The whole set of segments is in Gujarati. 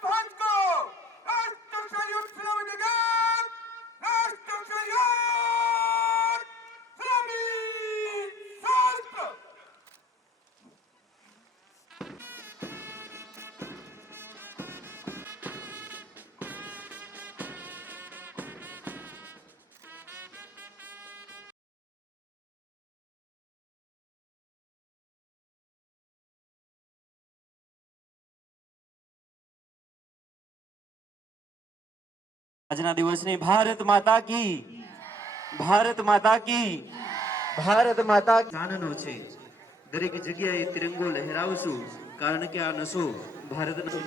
Sometimes આજના દિવસની ભારત માતા કી ભારત માતા કી ભારત માતા જાનનો છે. દરેક જગ્યાએ તિરંગો લહેરાવશું કારણ કે આ નશો ભારતના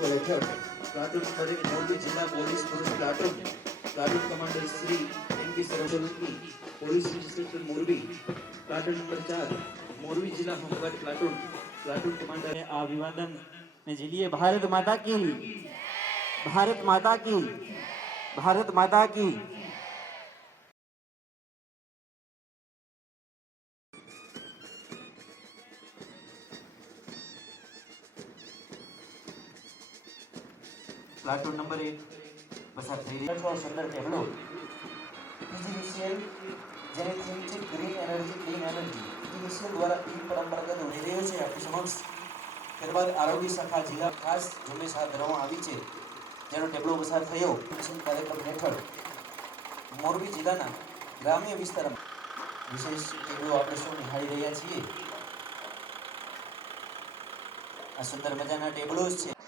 પ્લાટુન ફરી મોરબી જિલ્લા પોલીસ પુરુષ platoon. Platoon commander Shri M P Sarsolanki police inspector Morbi. Platoon number ચાર, મોરબી જિલ્લા હોમગાર્ડ પ્લાટુન. પ્લાટુન કમાન્ડર આ અભિવાદન ને ઝીલીએ ભારત માતા કી. ભારત માતા કી. ભારત માતા કી પ્લાટૂન નંબર એક પસાર થઈ રહ્યો સુંદર ટેબલો પીજીવીસીએલ જેને થીમ છે green energy clean energy PGVCL દ્વારા ઈ પરંપરાગત વધી રહ્યો છે આપણી સમક્ષ ત્યારબાદ આરોગ્ય શાખા જિલ્લા ખાસ ઝુંબેશ હાથ ધરવામાં આવી છે જેનો ટેબલો પસાર થયો મિશન કાર્યક્રમ હેઠળ મોરબી જિલ્લાના ગ્રામ્ય વિસ્તારમાં વિશેષ ટેબલો આપણે સૌ નિહાળી રહ્યા છીએ? આ સુંદર મજાના ટેબલો છે.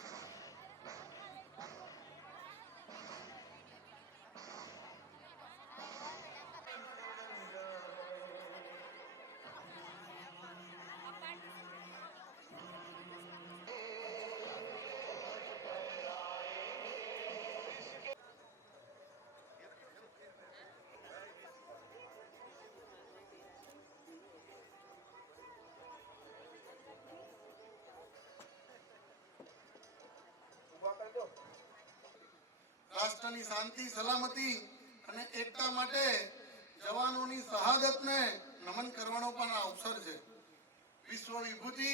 રાષ્ટ્રની શાંતિ, સલામતી અને એકતા માટે જવાનોની શહાદતને નમન કરવાનો પણ અવસર છે. વિશ્વ વિભૂતિ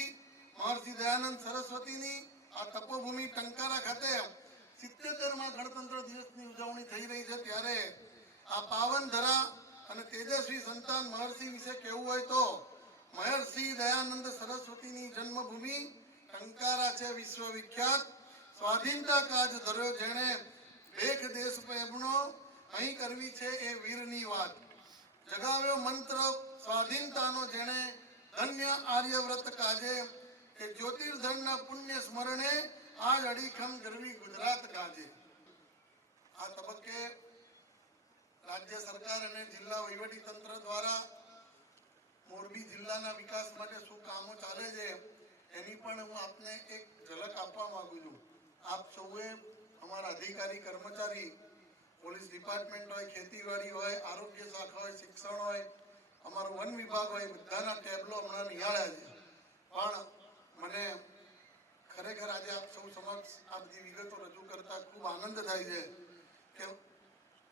મહર્ષિ દયાનંદ સરસ્વતીની આ તપોભૂમિ ટંકારા ખાતે સિત્તેરમાં ગણતંત્ર દિવસની ઉજવણી થઈ રહી છે. ત્યારે આ પાવન ધરા અને તેજસ્વી સંતાન મહર્ષિ વિશે કહેવું હોય તો મહર્ષિ દયાનંદ સરસ્વતીની જન્મભૂમિ ટંકારા છે. વિશ્વ વિખ્યાત સ્વાધીનતા કાજ ધર્યો જેણે દેખ દેશ પ્રેમનો અહીં કરવી છે એ વીરની વાત. જગાવ્યો મંત્ર સ્વાધીનતાનો જેણે ધન્ય આર્યવ્રત કાજે કે જ્યોતિર્ધનના પુણ્ય સ્મરણે આ અડીખમ ગરવી ગુજરાત કાજે. આ તબક્કે રાજ્ય સરકાર અને જિલ્લા વહીવટી તંત્ર દ્વારા મોરબી જિલ્લાના વિકાસ માટે શું કામો ચાલે છે એની પણ હું આપને એક ઝલક આપવા માંગુ છું. આપ સૌએ અમારા અધિકારી, કર્મચારી, પોલીસ ડિપાર્ટમેન્ટ હોય, ખેતીવાડી હોય, આરોગ્ય શાખા હોય, શિક્ષણ હોય, અમારો વન વિભાગ હોય, બધાના ટેબલો હમણાં નિહાળ્યા છે. પણ મને ખરેખર આજે આપ સૌ સમક્ષ આ બધી વિગતો રજૂ કરતા ખૂબ આનંદ થાય છે કે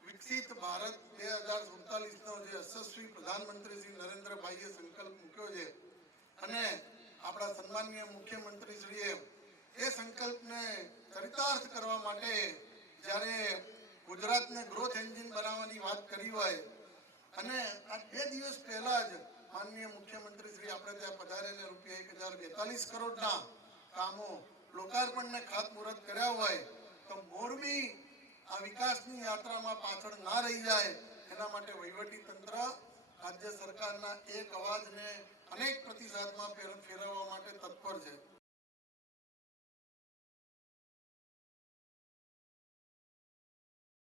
વિકસિત ભારત બે હજાર સુડતાલીસનો જે યશસ્વી પ્રધાનમંત્રી શ્રી નરેન્દ્રભાઈએ સંકલ્પ મૂક્યો છે અને આપણા સન્માનીય મુખ્યમંત્રીશ્રીએ એ સંકલ્પને ચરિતાર્થ કરવા માટે જ્યારે ગુજરાતને ગ્રોથ એન્જિન બનાવવાની વાત કરી હોય, અને આ બે દિવસ પહેલા જ માનનીય મુખ્યમંત્રી શ્રી આપણે ત્યાં પધારેને રૂપિયા એક હજાર બેતાલીસ કરોડના કામો લોકાર્પણને ખાતમુહૂર્ત કર્યા હોય, તો મોરબી આ વિકાસની યાત્રામાં પાછળ ના રહી જાય, એના માટે વહીવટી તંત્ર, રાજ્ય સરકારના એક અવાજને અનેક પ્રતિસાદમાં ફેરવવા માટે તત્પર છે.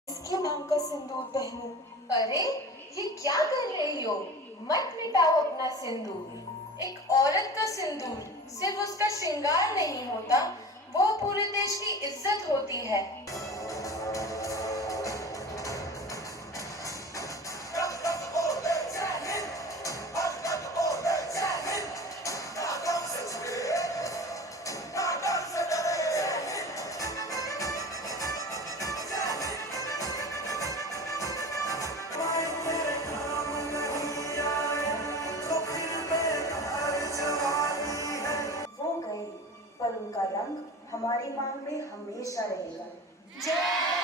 किसके नाम का सिंदूर पहनू। अरे, ये क्या कर रही हो? मत मिटाओ अपना सिंदूर। एक औरत का सिंदूर, सिर्फ़ उसका श्रृंगार नहीं होता, वो पूरे देश की इज़्ज़त होती है। हमारी मांग में हमेशा रहेगा जय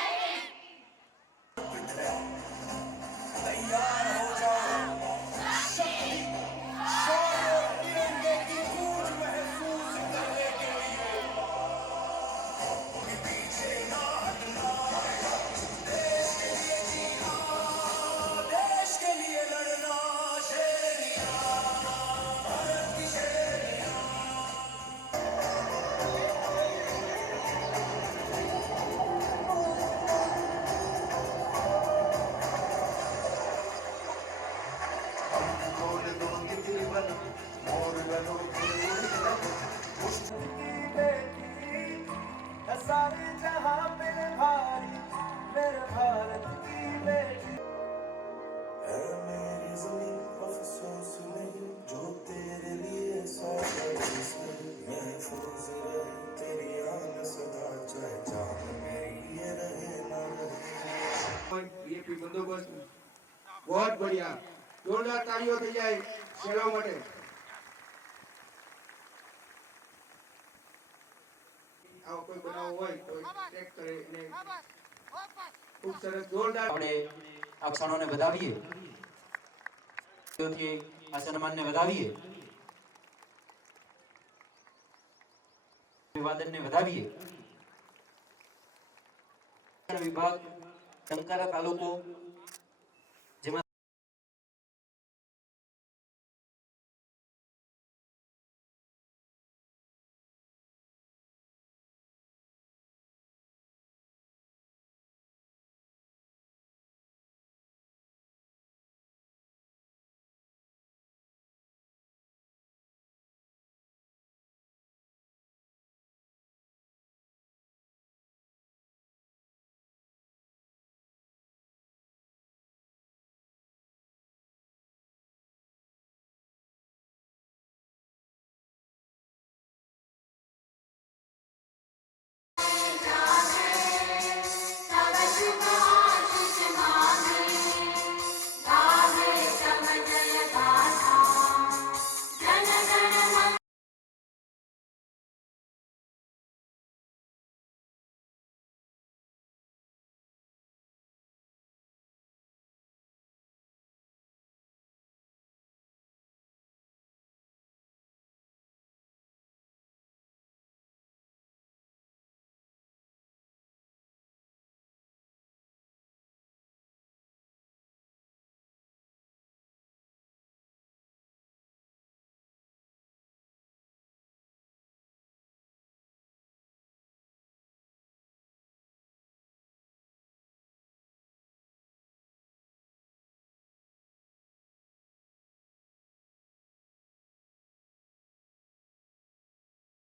બસ બઢિયા. જોરદાર તાળીઓ થઈ જાય શેરો માટે. વધાવીએ. વિભાગ ટંકારા તાલુકો